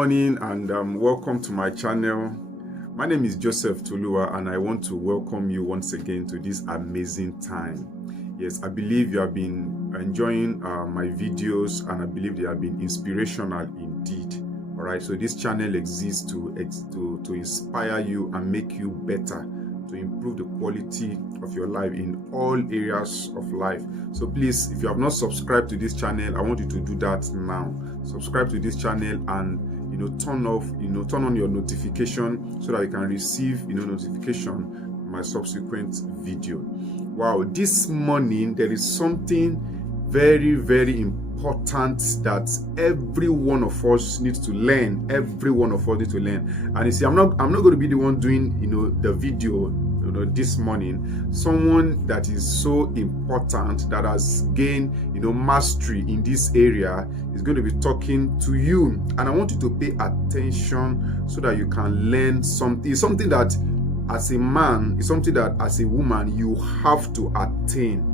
morning and welcome to my channel. My name is Joseph Toluwa and I want to welcome you once again to this amazing time. Yes, I believe you have been enjoying my videos and I believe they have been inspirational indeed. All right, so this channel exists to inspire you and make you better, to improve the quality of your life in all areas of life. So please, if you have not subscribed to this channel, I want you to do that now. Subscribe to this channel and turn on your notification so that you can receive notification my subsequent video. Wow, this morning there is something very, very important that every one of us needs to learn. Every one of us needs to learn. And you see, I'm not going to be the one doing the video this morning. Someone that is so important, that has gained mastery in this area, is going to be talking to you, and I want you to pay attention so that you can learn something. It's something that as a man, it's something that as a woman you have to attain.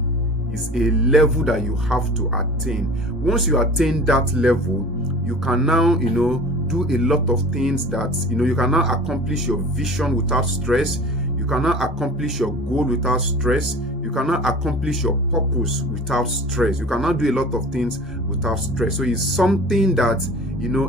It's a level that you have to attain. Once you attain that level, you can now do a lot of things that you can now accomplish your vision without stress. You cannot accomplish your goal without stress. You cannot accomplish your purpose without stress. You cannot do a lot of things without stress. So it's something that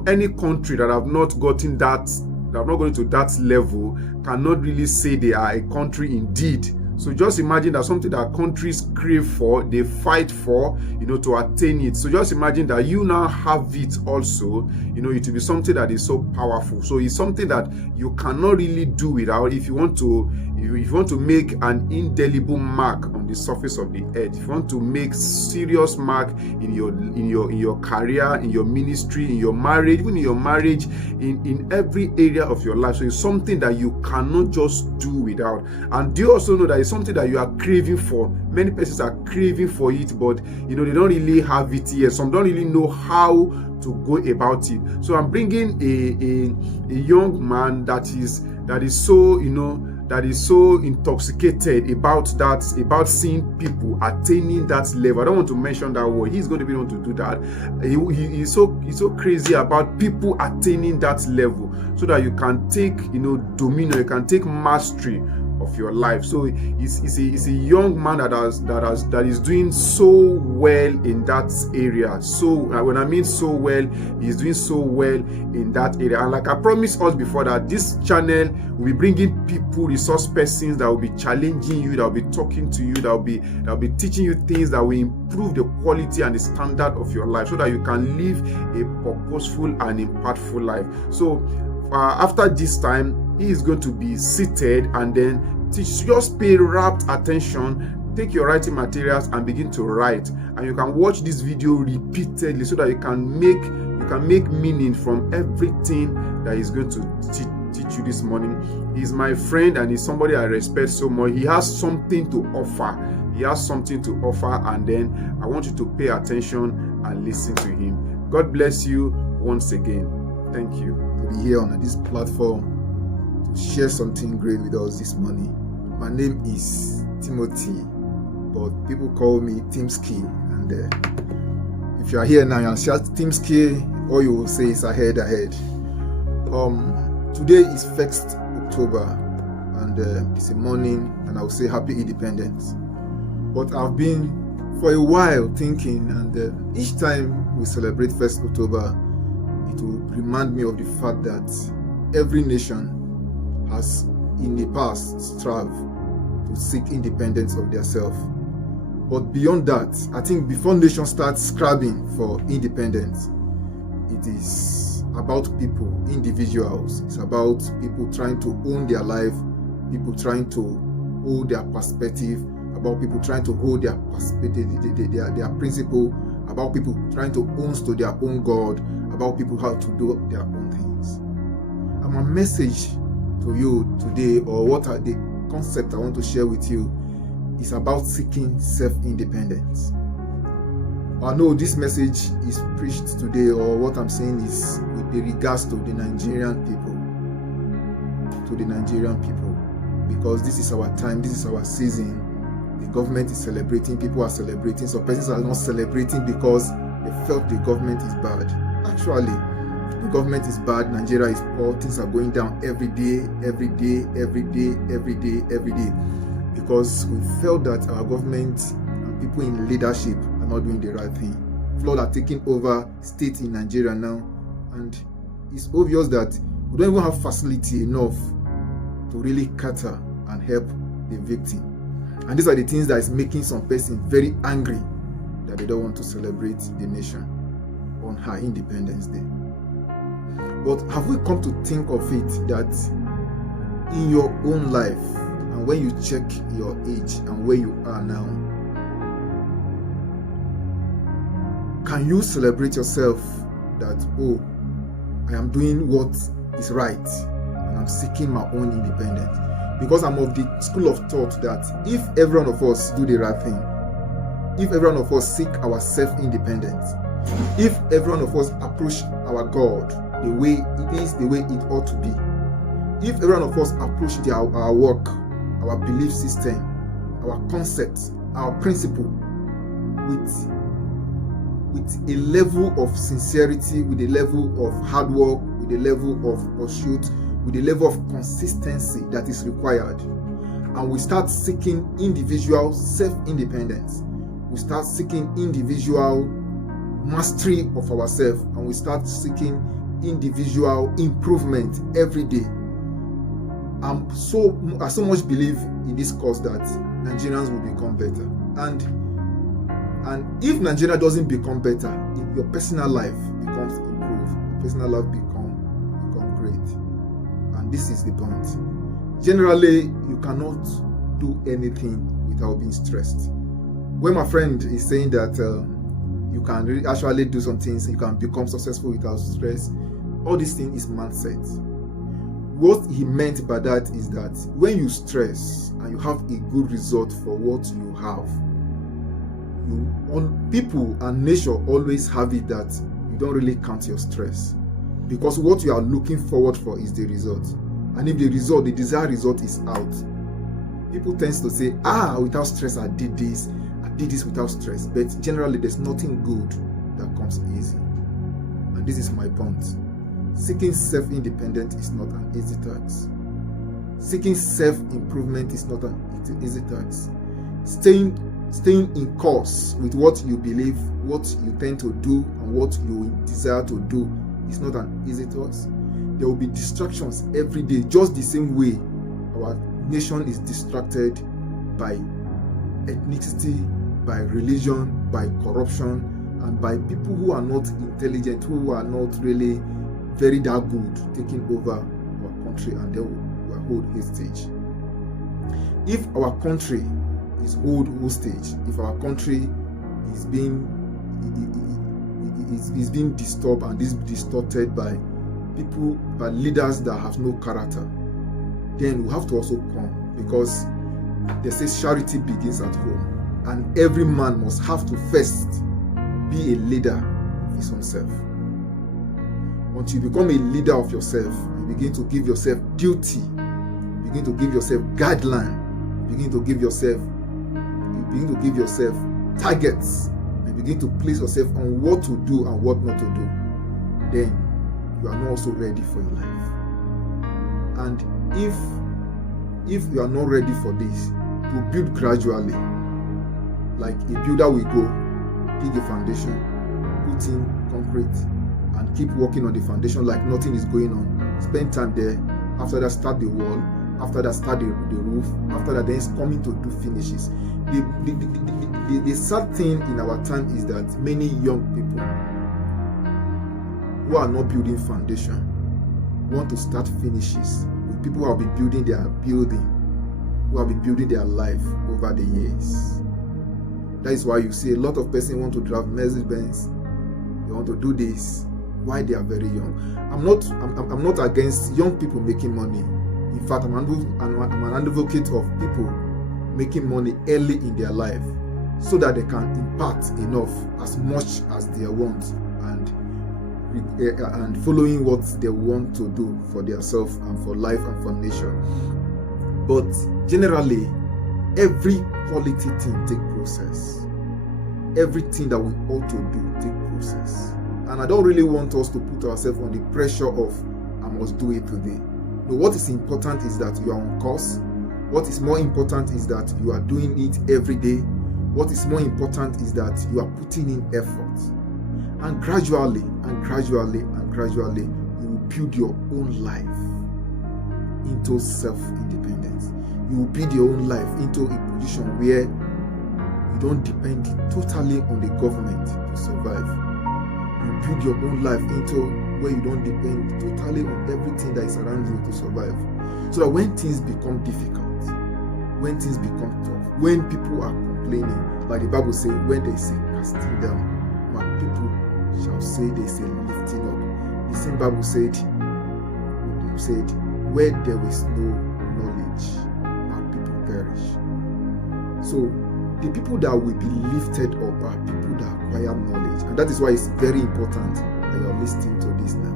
any country that have not gotten that, that have not gone to that level, cannot really say they are a country indeed. So just imagine that something that countries crave for, they fight for, to attain it. So just imagine that you now have it also, it will be something that is so powerful. So it's something that you cannot really do without. If you want to make an indelible mark on the surface of the earth, if you want to make serious mark in your career, in your ministry, in your marriage, even in your marriage, in every area of your life. So it's something that you cannot just do without. And do you also know that it's something that you are craving for? Many persons are craving for it, but they don't really have it yet. Some don't really know how to go about it. So I'm bringing a young man that is so intoxicated about seeing people attaining that level. I don't want to mention that word. He's going to be able to do that. He's so crazy about people attaining that level, so that you can take dominion, you can take mastery of your life. So he's a young man that is doing so well in that area. So when I mean so well, he's doing so well in that area. And like I promised us before, that this channel will be bringing people, resource persons that will be challenging you, that will be talking to you, that will be teaching you things that will improve the quality and the standard of your life, so that you can live a purposeful and impactful life. So after this time, he is going to be seated and then teach. Just pay rapt attention, take your writing materials and begin to write, and you can watch this video repeatedly so that you can make meaning from everything that is going to teach you this morning. He's my friend and he's somebody I respect so much. He has something to offer. And then I want you to pay attention and listen to him. God bless you once again. Thank you. To be here on this platform to share something great with us this morning. My name is Timothy, but people call me Timsky. And if you are here now, you shout Timsky, all you will say is ahead. Today is 1st October, and it's a morning, and I will say Happy Independence. But I've been for a while thinking, and each time we celebrate 1st October, it will remind me of the fact that every nation has in the past strived to seek independence of themselves. But beyond that, I think before nations start scrabbing for independence, it is about people, individuals. It's about people trying to own their life, people trying to hold their perspective, about people trying to hold their perspective, their principle, about people trying to own to their own God, about people how to do their own things. And my message to you today, or what are the concept I want to share with you, is about seeking self-independence. I know this message is preached today, or what I'm saying is with regards to the Nigerian people, because this is our time, this is our season. The government is celebrating, people are celebrating. Some persons are not celebrating because they felt the government is bad. Actually, the government is bad, Nigeria is poor, things are going down every day, every day, every day, every day, every day. Because we felt that our government and people in leadership are not doing the right thing. Flood are taking over states in Nigeria now, and it's obvious that we don't even have facility enough to really cater and help the victim. And these are the things that is making some person very angry that they don't want to celebrate the nation on her Independence Day. But have we come to think of it that in your own life, and when you check your age and where you are now, can you celebrate yourself that, oh, I am doing what is right and I'm seeking my own independence? Because I'm of the school of thought that if every one of us do the right thing, if every one of us seek our self-independence, if every one of us approach our God the way it is, the way it ought to be, if every one of us approach our work, our belief system, our concepts, our principle with a level of sincerity, with a level of hard work, with a level of pursuit, with a level of consistency that is required, and we start seeking individual self-independence, we start seeking individual mastery of ourselves, and we start seeking individual improvement every day. I so much believe in this cause that Nigerians will become better. And if Nigeria doesn't become better, if your personal life becomes improved, your personal life become great. And this is the point. Generally, you cannot do anything without being stressed. When my friend is saying that you can actually do some things, you can become successful without stress, all these things is mindset. What he meant by that is that when you stress and you have a good result for what you have, people and nature always have it that you don't really count your stress, because what you are looking forward for is the result. And if the desired result is out, people tend to say, without stress I did this without stress. But generally there's nothing good that comes easy. And this is my point. Seeking self-independence is not an easy task. Seeking self-improvement is not an easy task. Staying in course with what you believe, what you tend to do, and what you desire to do is not an easy task. There will be distractions every day, just the same way our nation is distracted by ethnicity, by religion, by corruption, and by people who are not intelligent, who are not really very that good, taking over our country, and they will hold hostage. If our country is hold hostage, if our country is being disturbed and is distorted by people, by leaders that have no character, then we have to also come, because they say charity begins at home, and every man must have to first be a leader of his own self. Once you become a leader of yourself, you begin to give yourself duty, you begin to give yourself guideline, you begin to give yourself targets, and begin to place yourself on what to do and what not to do, then you are not also ready for your life. And if you are not ready for this, to build gradually, like a builder will go, dig a foundation, put in concrete, and keep working on the foundation like nothing is going on. Spend time there. After that, start the wall. After that, start the roof. After that, then it's coming to do finishes. The sad thing in our time is that many young people who are not building foundation want to start finishes with people who have been building their life over the years. That is why you see a lot of person want to drive Mercedes-Benz. They want to do this while they are very young. I'm not against young people making money. In fact, I'm an advocate of people making money early in their life, so that they can impart enough, as much as they want, and following what they want to do for themselves and for life and for nature. But generally, every quality thing take process. Everything that we ought to do take process. And I don't really want us to put ourselves on the pressure of, I must do it today. No, what is important is that you are on course. What is more important is that you are doing it every day. What is more important is that you are putting in effort. And gradually, you will build your own life into self-independence. You will build your own life into a position where you don't depend totally on the government to survive. You build your own life into where you don't depend totally on everything that is around you to survive. So that when things become difficult, when things become tough, when people are complaining, like the Bible says, when they say casting down, my people shall say they say lifting up. The same Bible said, where there is no knowledge, my people perish. So the people that will be lifted up are people that acquire knowledge. And that is why it's very important that you are listening to this now.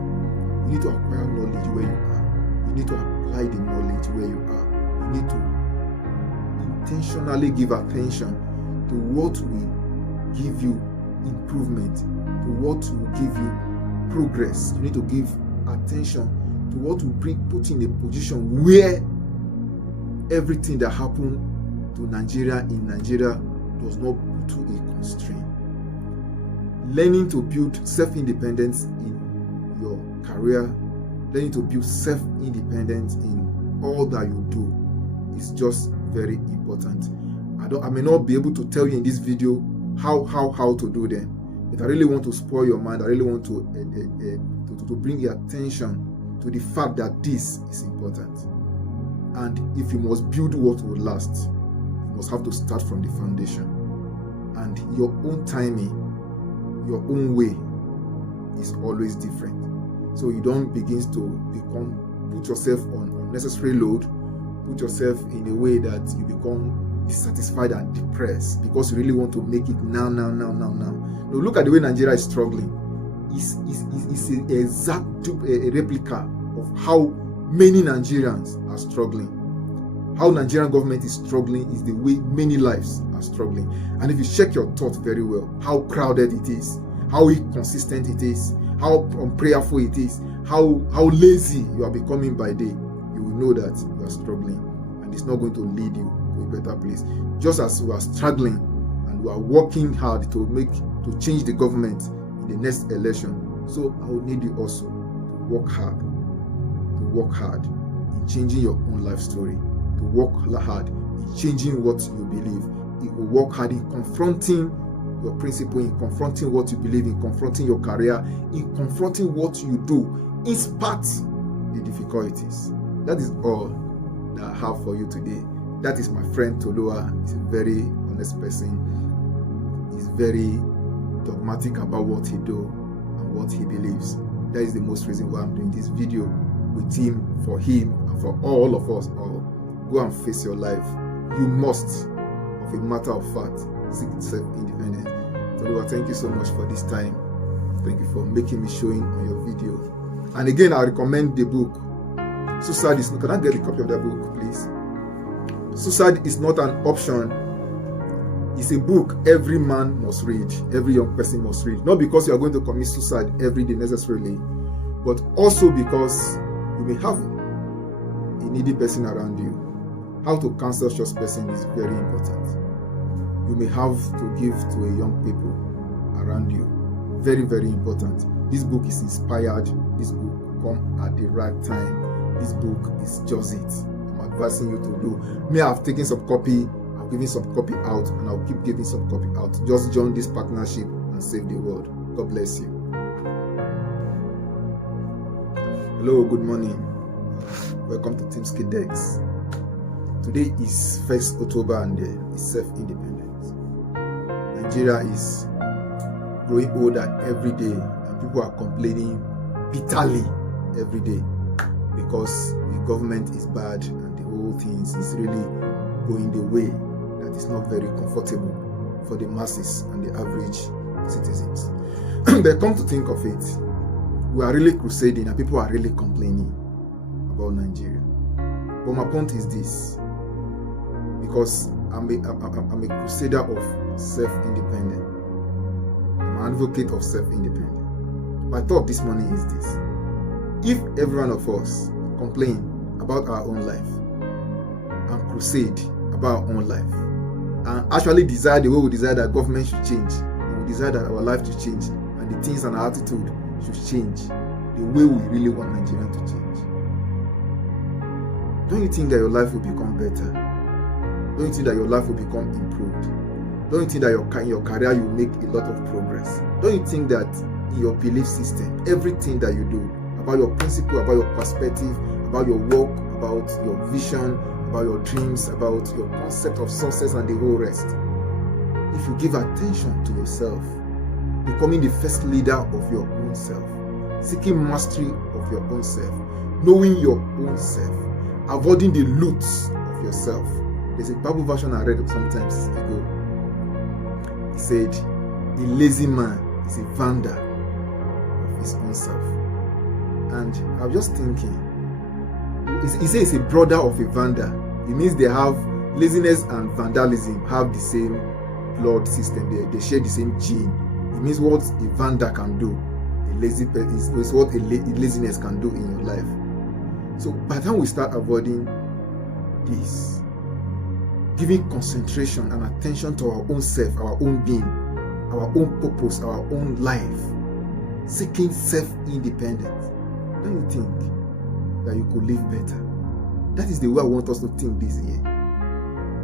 You need to acquire knowledge where you are. You need to apply the knowledge where you are. You need to intentionally give attention to what will give you improvement, to what will give you progress. You need to give attention to what will put you in a position where everything that happened to Nigeria in Nigeria does not put you a constraint. Learning to build self-independence in your career, learning to build self-independence in all that you do is just very important. I may not be able to tell you in this video how to do them, but I really want to spoil your mind. I really want to bring your attention to the fact that this is important. And if you must build what will last, you must have to start from the foundation. And your own timing, your own way is always different. So you don't begin to put yourself on unnecessary load, put yourself in a way that you become dissatisfied and depressed because you really want to make it now. Now, look at the way Nigeria is struggling. It's an exact replica of how many Nigerians are struggling. How Nigerian government is struggling is the way many lives are struggling. And if you check your thoughts very well, how crowded it is, how inconsistent it is, how unprayerful it is, how lazy you are becoming by day, you will know that you are struggling, and it's not going to lead you to a better place. Just as we are struggling and we are working hard to change the government in the next election, so I will need you also to work hard in changing your own life story, to work hard in changing what you believe. You will work hard in confronting your principle, in confronting what you believe, in confronting your career, in confronting what you do, in spite the difficulties. That is all that I have for you today. That is my friend Tolua. He's a very honest person. He's very dogmatic about what he do and what he believes. That is the most reason why I'm doing this video with him, for him, and for all of us all. Go and face your life. You must, of a matter of fact, seek self-independence. Tolua, thank you so much for this time. Thank you for making me showing on your video. And again, I recommend the book. Suicide is not. Can I get a copy of that book, please? Suicide is not an option. It's a book every man must read, every young person must read. Not because you are going to commit suicide every day necessarily, but also because you may have a needy person around you. How to counsel such person is very important. You may have to give to a young people around you. Very, very important. This book is inspired. This book come at the right time. This book is just it. I'm advising you to do. Me, I've taken some copy. I've given some copy out, and I'll keep giving some copy out. Just join this partnership and save the world. God bless you. Hello, good morning. Welcome to Timsky Decks. Today is 1st October and it's self-independence. Nigeria is growing older every day, and people are complaining bitterly every day because the government is bad and the whole thing is really going the way that is not very comfortable for the masses and the average citizens. But come to think of it, we are really crusading and people are really complaining about Nigeria. But my point is this, because I'm a crusader of self-independence. I'm an advocate of self-independence. My thought this morning is this: if every one of us complain about our own life and crusade about our own life and actually desire the way we desire that government should change, and we desire that our life to change, and the things and our attitude should change the way we really want Nigeria to change, don't you think that your life will become better? Don't you think that your life will become improved? Don't you think that in your career you will make a lot of progress? Don't you think that in your belief system, everything that you do, about your principle, about your perspective, about your work, about your vision, about your dreams, about your concept of success and the whole rest, if you give attention to yourself, becoming the first leader of your own self, seeking mastery of your own self, knowing your own self, avoiding the loots of yourself. There's a Bible version I read sometimes ago. He said, the lazy man is a vandal of his own self. And I was just thinking, he says he's a brother of a vandal. It means they have laziness and vandalism have the same blood system. They share the same gene. It means what a vandal can do, a lazy person is what a laziness can do in your life. So by the time we start avoiding this, giving concentration and attention to our own self, our own being, our own purpose, our own life, seeking self-independence, don't you think that you could live better? That is the way I want us to think this year.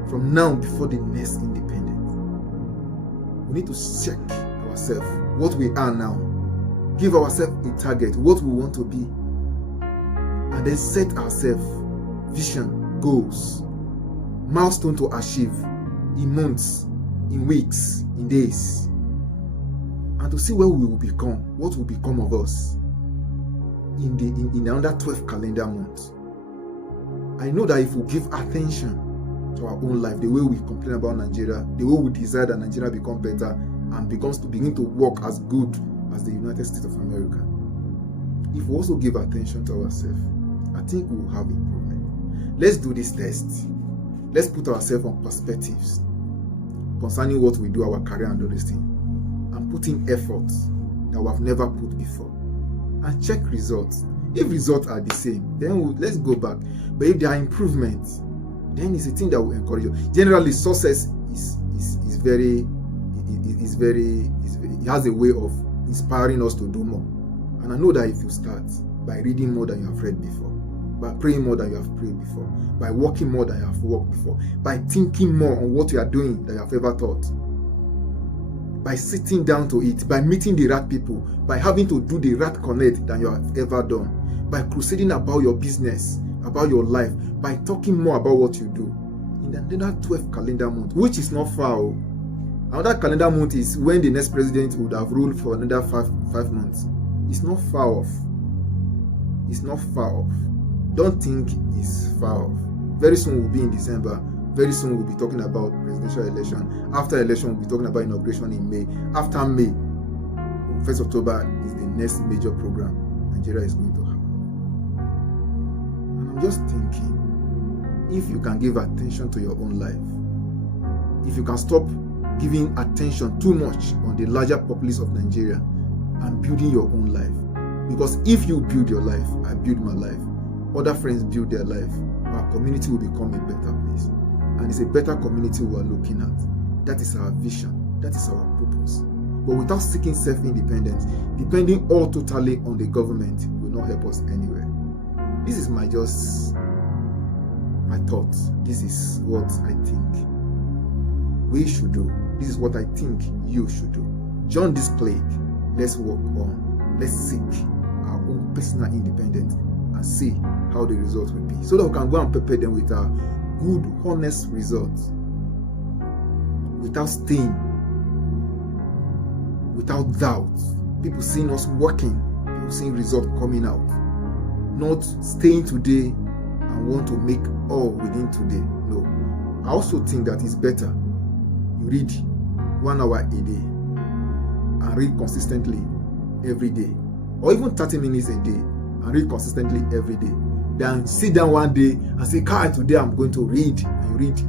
From now before the next independence, we need to check ourselves, what we are now, give ourselves a target, what we want to be, and then set ourselves vision, goals, milestone to achieve in months, in weeks, in days, and to see where we will become, what will become of us in another 12 calendar months. I know that if we give attention to our own life, the way we complain about Nigeria, the way we desire that Nigeria become better and begin to work as good as the United States of America, if we also give attention to ourselves, I think we will have improvement. Let's do this test. Let's put ourselves on perspectives concerning what we do, our career and all these things, and put in efforts that we have never put before, and check results. If results are the same, then let's go back. But if there are improvements, then it's a thing that will encourage you. Generally, success it has a way of inspiring us to do more. And I know that if you start by reading more than you have read before, by praying more than you have prayed before, by working more than you have worked before, by thinking more on what you are doing than you have ever thought, by sitting down to it, by meeting the right people, by having to do the right connect than you have ever done, by crusading about your business, about your life, by talking more about what you do, in another 12 calendar month, which is not far. Another calendar month is when the next president would have ruled for another five months. It's not far off. It's not far off. Don't think it's far off. Very soon we'll be in December. Very soon we'll be talking about presidential election. After election, we'll be talking about inauguration in May. After May, 1st October is the next major program Nigeria is going to have. And I'm just thinking, if you can give attention to your own life, if you can stop giving attention too much on the larger populace of Nigeria and building your own life. Because if you build your life, I build my life, other friends build their life, our community will become a better place. And it's a better community we are looking at. That is our vision. That is our purpose. But without seeking self-independence, depending all totally on the government will not help us anywhere. This is my thoughts. This is what I think we should do. This is what I think you should do. Join this plague. Let's work on. Let's seek our own personal independence and see how the results will be, so that we can go and prepare them with our good, honest results, without stain, without doubt. People seeing us working, people seeing results coming out, not staying today and want to make all within today. No. I also think that it's better you read 1 hour a day and read consistently every day, or even 30 minutes a day and read consistently every day, than sit down one day and say, "Kai, today I'm going to read," and you read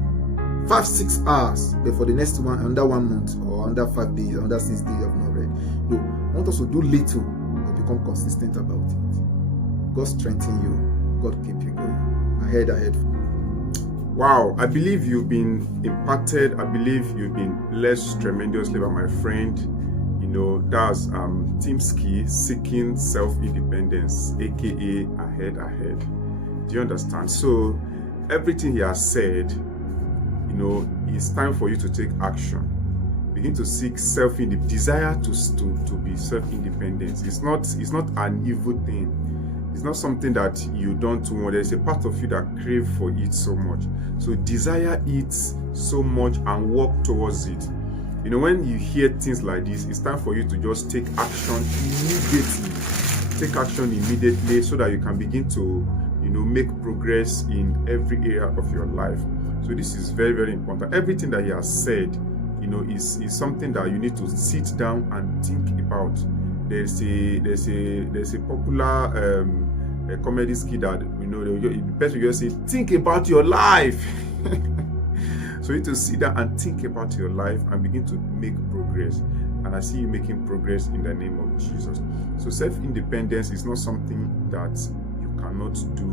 5-6 hours, but for the next under 1 month or under 5 days, under 6 days you have not read. No, I want us to do little, but become consistent about it. God strengthen you. God keep you going. Ahead. Wow, I believe you've been impacted. I believe you've been blessed tremendously by my friend. That's Timsky, Seeking Self-Independence, aka Ahead. Do you understand? So everything he has said, it's time for you to take action. Begin to seek desire to be self-independent. It's not an evil thing. It's not something that you don't want. There's a part of you that crave for it so much. So desire it so much and work towards it. When you hear things like this, it's time for you to just take action immediately. Take action immediately so that you can begin to, make progress in every area of your life. So this is very, very important. Everything that he has said, is something that you need to sit down and think about. There's a popular comedy skit that the person will just say, think about your life. So you need to sit down and think about your life and begin to make progress. And I see you making progress in the name of Jesus. So self-independence is not something that you cannot do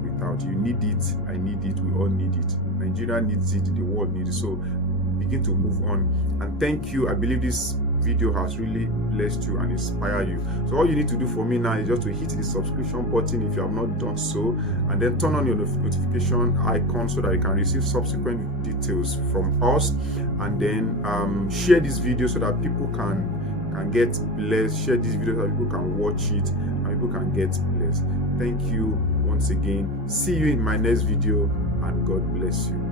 without. You need it, I need it, we all need it. Nigeria needs it, the world needs it. So begin to move on. And thank you. I believe this video has really blessed you and inspired you. So all you need to do for me now is just to hit the subscription button if you have not done so, and then turn on your notification icon so that you can receive subsequent details from us, and then share this video so that people can get blessed. Share this video so that people can watch it and people can get blessed. Thank you once again. See you in my next video, and God bless you.